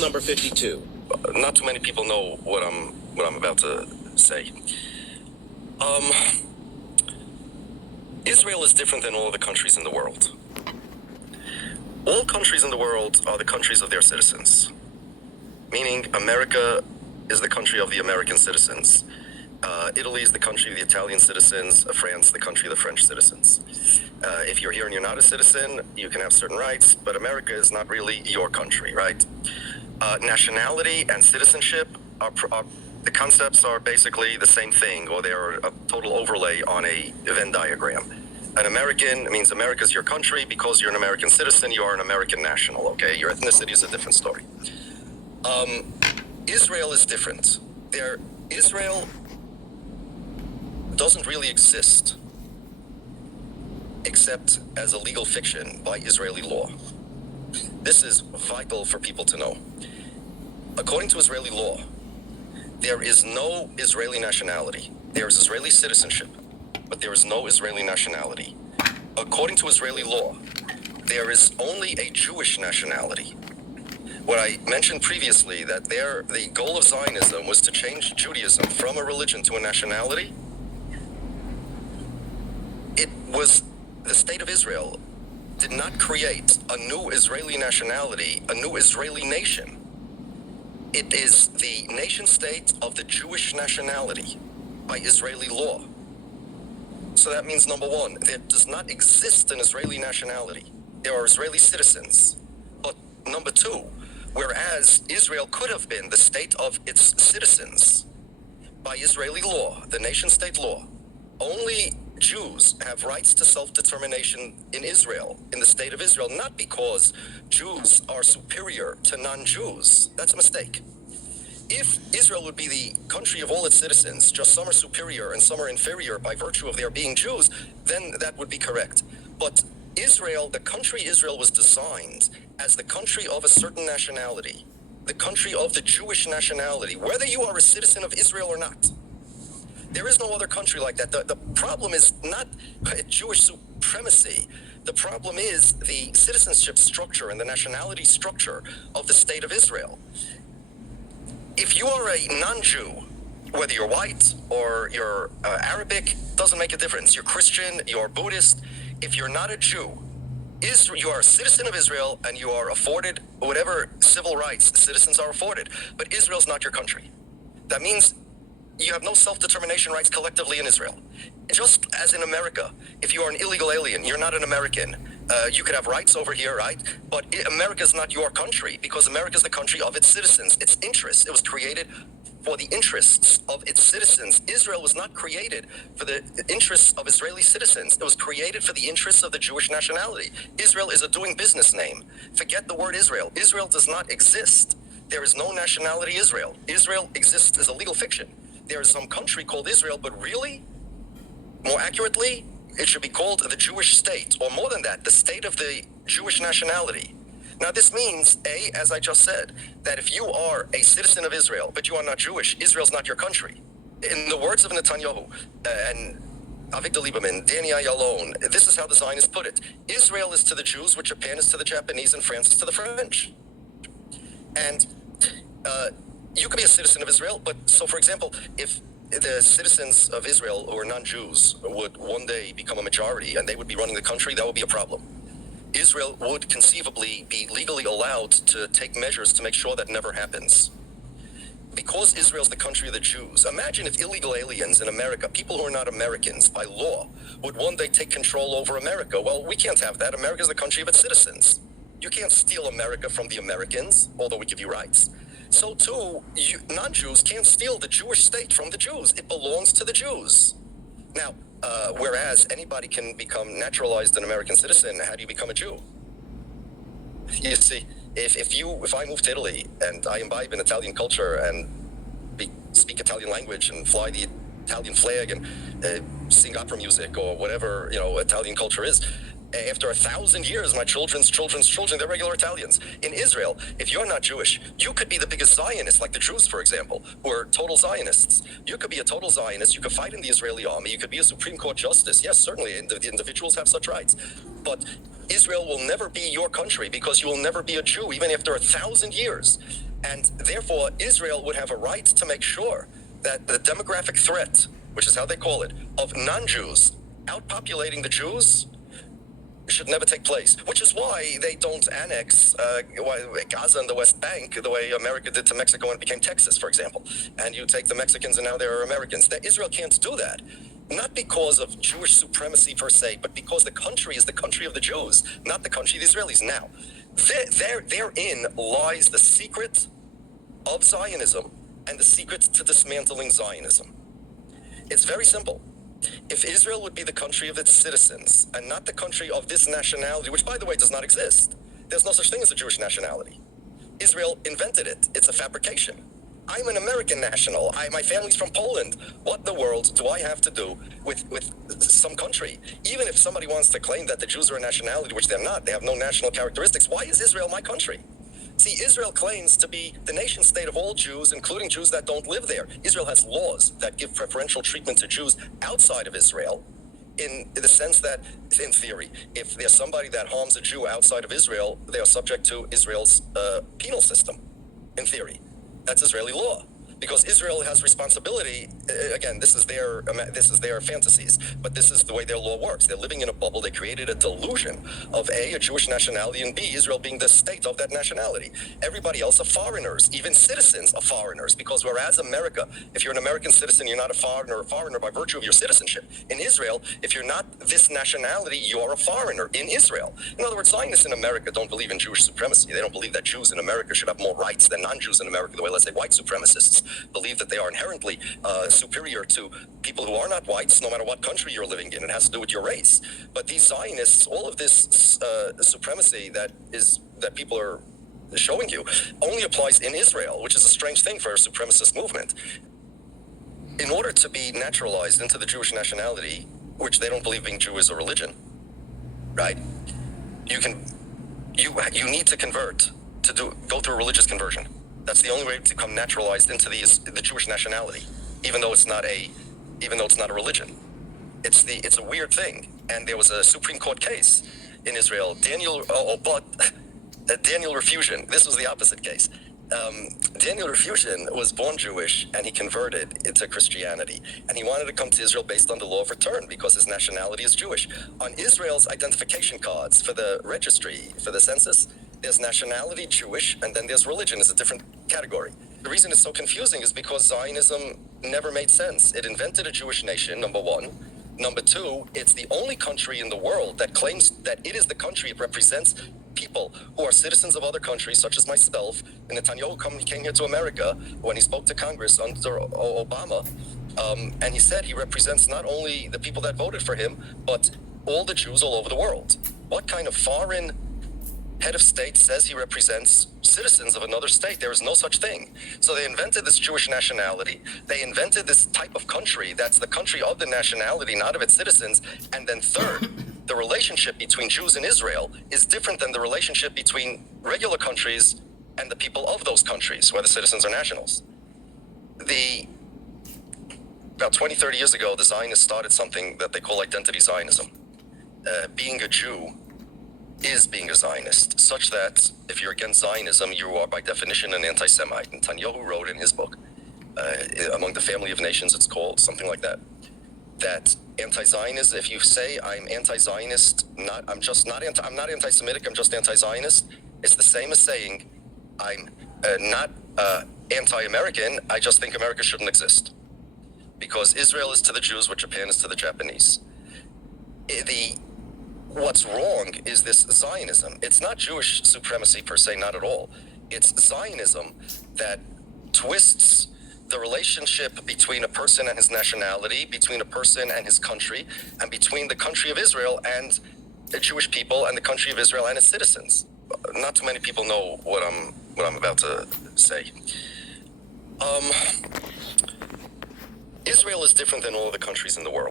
Rule number 52. Not too many people know what I'm about to say. Israel is different than all other countries in the world. All countries in the world are the countries of their citizens. Meaning, America is the country of the American citizens. Italy is the country of the Italian citizens. France, the country of the French citizens. If you're here and you're not a citizen, you can have certain rights, but America is not really your country, right? Nationality and citizenship the concepts are basically the same thing, or they're a total overlay on a Venn diagram. An American means America's your country. Because you're an American citizen, you are an American national, okay? Your ethnicity is a different story. Israel is different. Israel doesn't really exist except as a legal fiction by Israeli law. This is vital for people to know. According to Israeli law, there is no Israeli nationality. There is Israeli citizenship, but there is no Israeli nationality. According to Israeli law, there is only a Jewish nationality. What I mentioned previously, that the goal of Zionism was to change Judaism from a religion to a nationality. It was the state of Israel did not create a new Israeli nationality, a new Israeli nation. It is the nation state of the Jewish nationality by Israeli law. So that means, number one, there does not exist an Israeli nationality. There are Israeli citizens. But number two, whereas Israel could have been the state of its citizens by Israeli law, the nation state law, only Jews have rights to self-determination in Israel, in the state of Israel, not because Jews are superior to non-Jews. That's a mistake. If Israel would be the country of all its citizens, just some are superior and some are inferior by virtue of their being Jews, then that would be correct. But Israel, the country Israel was designed as the country of a certain nationality, the country of the Jewish nationality, whether you are a citizen of Israel or not. There is no other country like that. The problem is not Jewish supremacy. The problem is the citizenship structure and the nationality structure of the state of Israel. If you are a non-Jew, whether you're white or you're Arabic, doesn't make a difference. You're Christian, you're Buddhist. If you're not a Jew, you are a citizen of Israel and you are afforded whatever civil rights citizens are afforded. But Israel's not your country. That means you have no self-determination rights collectively in Israel. Just as in America, if you are an illegal alien, you're not an American. You could have rights over here, right? But America is not your country because America is the country of its citizens, its interests. It was created for the interests of its citizens. Israel was not created for the interests of Israeli citizens. It was created for the interests of the Jewish nationality. Israel is a doing business name. Forget the word Israel. Israel does not exist. There is no nationality Israel. Israel exists as a legal fiction. There is some country called Israel, but really, more accurately, it should be called the Jewish state, or more than that, the state of the Jewish nationality. Now, this means, as I just said, that if you are a citizen of Israel, but you are not Jewish, Israel's not your country. In the words of Netanyahu and Avigdor Lieberman, Danny Ayalon, this is how the Zionists put it. Israel is to the Jews what Japan is to the Japanese and France is to the French. And you could be a citizen of Israel, but so, for example, if the citizens of Israel who are non-Jews would one day become a majority and they would be running the country, that would be a problem. Israel would conceivably be legally allowed to take measures to make sure that never happens. Because Israel's the country of the Jews, imagine if illegal aliens in America, people who are not Americans by law, would one day take control over America. Well, we can't have that. America is the country of its citizens. You can't steal America from the Americans, although we give you rights. So too, non-Jews can't steal the Jewish state from the Jews. It belongs to the Jews. Now, whereas anybody can become naturalized an American citizen, how do you become a Jew? You see, if I move to Italy and I imbibe in Italian culture and speak Italian language and fly the Italian flag and sing opera music or whatever, Italian culture is, after 1,000 years, my children's children, they're regular Italians. In Israel, if you're not Jewish, you could be the biggest Zionist, like the Jews, for example, who are total Zionists. You could be a total Zionist. You could fight in the Israeli army. You could be a Supreme Court justice. Yes, certainly, the individuals have such rights. But Israel will never be your country because you will never be a Jew, even after 1,000 years. And therefore, Israel would have a right to make sure that the demographic threat, which is how they call it, of non-Jews outpopulating the Jews should never take place, which is why they don't annex Gaza and the West Bank the way America did to Mexico and it became Texas, for example. And you take the Mexicans and now they're Americans. Israel can't do that. Not because of Jewish supremacy per se, but because the country is the country of the Jews, not the country of the Israelis. Now, therein lies the secret of Zionism and the secret to dismantling Zionism. It's very simple. If Israel would be the country of its citizens and not the country of this nationality, which, by the way, does not exist. There's no such thing as a Jewish nationality. Israel invented it. It's a fabrication. I'm an American national. My family's from Poland. What in the world do I have to do with some country? Even if somebody wants to claim that the Jews are a nationality, which they're not, they have no national characteristics, why is Israel my country? See, Israel claims to be the nation state of all Jews, including Jews that don't live there. Israel has laws that give preferential treatment to Jews outside of Israel, in the sense that, in theory, if there's somebody that harms a Jew outside of Israel, they are subject to Israel's penal system, in theory. That's Israeli law. Because Israel has responsibility. Again, this is their fantasies, but this is the way their law works. They're living in a bubble. They created a delusion of a Jewish nationality, and B, Israel being the state of that nationality. Everybody else are foreigners. Even citizens are foreigners, because whereas America, if you're an American citizen, you're not a foreigner by virtue of your citizenship. In Israel, if you're not this nationality, you are a foreigner in Israel. In other words, Zionists in America don't believe in Jewish supremacy. They don't believe that Jews in America should have more rights than non-Jews in America, the way, let's say, white supremacists believe that they are inherently superior to people who are not whites, no matter what country you're living in. It has to do with your race. But these Zionists, all of this supremacy that people are showing you, only applies in Israel, which is a strange thing for a supremacist movement. In order to be naturalized into the Jewish nationality, which they don't believe being Jew is a religion, right? You need to convert, go through a religious conversion. That's the only way to become naturalized into the Jewish nationality, even though it's not a religion. It's a weird thing. And there was a Supreme Court case in Israel. Daniel Refusion. This was the opposite case. Daniel Refusion was born Jewish and he converted into Christianity. And he wanted to come to Israel based on the law of return because his nationality is Jewish. On Israel's identification cards for the registry, for the census, there's nationality, Jewish, and then there's religion as a different category. The reason it's so confusing is because Zionism never made sense. It invented a Jewish nation, number one. Number two, it's the only country in the world that claims that it is the country. It represents people who are citizens of other countries, such as myself. And Netanyahu came here to America when he spoke to Congress under Obama, and he said he represents not only the people that voted for him, but all the Jews all over the world. What kind of foreign head of state says he represents citizens of another state? There is no such thing. So they invented this Jewish nationality. They invented this type of country that's the country of the nationality, not of its citizens. And then third, the relationship between Jews and Israel is different than the relationship between regular countries and the people of those countries, whether citizens or nationals. About 20, 30 years ago, the Zionists started something that they call identity Zionism. Being a Jew is being a Zionist, such that if you're against Zionism, you are by definition an anti-Semite. Netanyahu wrote in his book, Among the Family of Nations, it's called, something like that, that anti-Zionist, if you say I'm anti-Zionist, I'm not anti-Semitic, I'm just anti-Zionist, it's the same as saying I'm not anti-American, I just think America shouldn't exist. Because Israel is to the Jews what Japan is to the Japanese. What's wrong is this Zionism. It's not Jewish supremacy per se, not at all. It's Zionism that twists the relationship between a person and his nationality, between a person and his country, and between the country of Israel and the Jewish people and the country of Israel and its citizens. Not too many people know what I'm about to say. Israel is different than all the countries in the world.